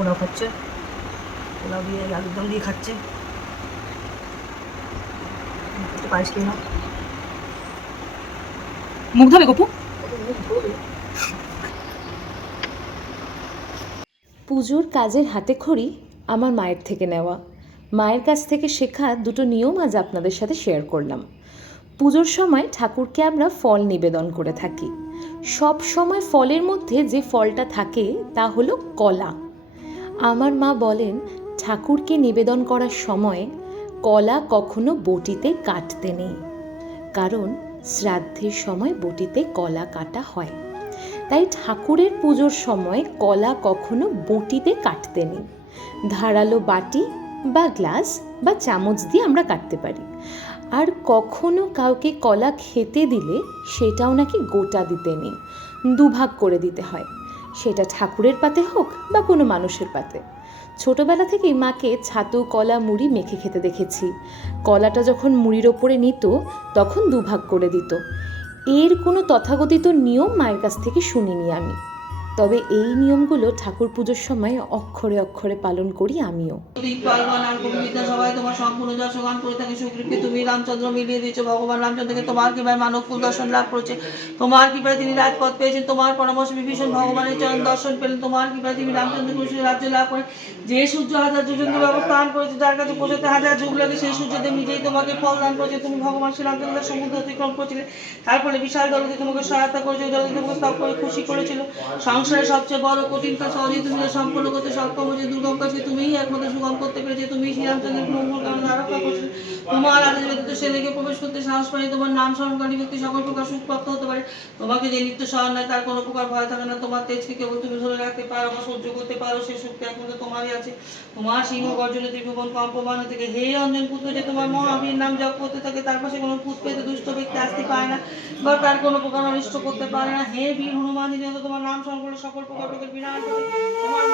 পোলাও খাচ্ছে, পোলাও দিয়ে আলুর দম দিয়ে খাচ্ছে। একটু পায়েস খেয়ে নাও। মুখ ধোবে গপু? পুজোর কাজের হাতেখড়ি আমার মায়ের থেকে নেওয়া, মায়ের কাছ থেকে শেখা দুটো নিয়ম আজ আপনাদের সাথে শেয়ার করলাম। পুজোর সময় ঠাকুরকে আমরা ফল নিবেদন করে থাকি। সব সময় ফলের মধ্যে যে ফলটা থাকে তা হলো কলা। আমার মা বলেন ঠাকুরকে নিবেদন করার সময় কলা কখনো বটিতে কাটতে নেই, কারণ শ্রাদ্ধের সময় বটিতে কলা কাটা হয়। তাই ঠাকুরের পুজোর সময় কলা কখনো বটিতে কাটতে নেই। ধারালো বাটি বা গ্লাস বা চামচ দিয়ে আমরা কাটতে পারি। আর কখনো কাউকে কলা খেতে দিলে সেটাও নাকি গোটা দিতে নেই, দুভাগ করে দিতে হয়, সেটা ঠাকুরের পাতে হোক বা কোনো মানুষের পাতে। ছোটবেলা থেকেই মাকে ছাতু কলা মুড়ি মেখে খেতে দেখেছি। কলাটা যখন মুড়ির ওপরে নিত তখন দুভাগ করে দিত। এর কোনো তথাকথিত নিয়ম মায়ের কাছ থেকে শুনিনি আমি, তবে এই নিয়মগুলো ঠাকুর পুজোর সময় অক্ষরে অক্ষরে পালন করি আমিও। সবাই তোমার সম্পূর্ণ যশগান করে থাকে। সুগ্রীবকে তুমি রামচন্দ্র মিলিয়ে দিয়েছো, ভগবান রামচন্দ্রকে তোমার কৃপায় মানব কুল দর্শন লাভ করেছে, তোমার কৃপায় তিনি রাজপথ পেয়েছেন, তোমার পরামর্শ বিভীষণ ভগবানের চরণ দর্শন পেলেন, তোমার কৃপায় তিনি রামচন্দ্র কুশলী রাজ্য লাভ করেন। যে সূর্য হাজার যোজন দূরে অবস্থান করেছে, যার কাছে পৌঁছতে হাজার যুগ লাগে, সেই সূর্যদেব নিজেই তোমাকে ফল দান করেছে। তুমি ভগবান শ্রীরামচন্দ্র সমুদ্র অতিক্রম করেছিলে, তার ফলে বিশাল জলদি তোমাকে সহায়তা করেছে, জলদি তোমাকে স্তব করে খুশি করেছিল। সংসারের সবচেয়ে বড় কঠিন কাজ সহজেই তুমি সম্পন্ন করতে সক্ষম হয়েছে, দুর্গম কাজকে তুমিই একমাত্র সুগম করতে পেরেছে। তুমি শ্রীরামচন্দ্রের মঙ্গল কামনা রক্ষা করছিলে, তোমার আদেশ ব্যতীত সে লেগে প্রবেশ করতে সাহস পায়, তোমার নাম স্মরণকারী ব্যক্তি সকল প্রকার সুখ প্রাপ্ত হতে পারে। তোমাকে যে নিত্য স্মরণ নেয় তার কোনো প্রকার ভয় থাকে না, তোমার তেজকে কেবল তুমি ধরে রাখতে পারো বা সহ্য করতে পারো, সে শক্তি একমাত্র তোমারই আছে। তোমার সিংহ গর্জনে ত্রিভুবন কম্পমান থেকে, হে অঞ্জন পুত্র, যে তোমার মহাবীর নাম জপ করতে থাকে তার পাশে কোনো ভূত পেতে দুষ্ট ব্যক্তি আসতে পায় না বা তার কোনো প্রকার অনিষ্ট করতে পারে না। হে বীর হনুমান, যিনি তোমার নাম স্মরণ করলে সকল প্রকার বিনাশ হবে। তোমার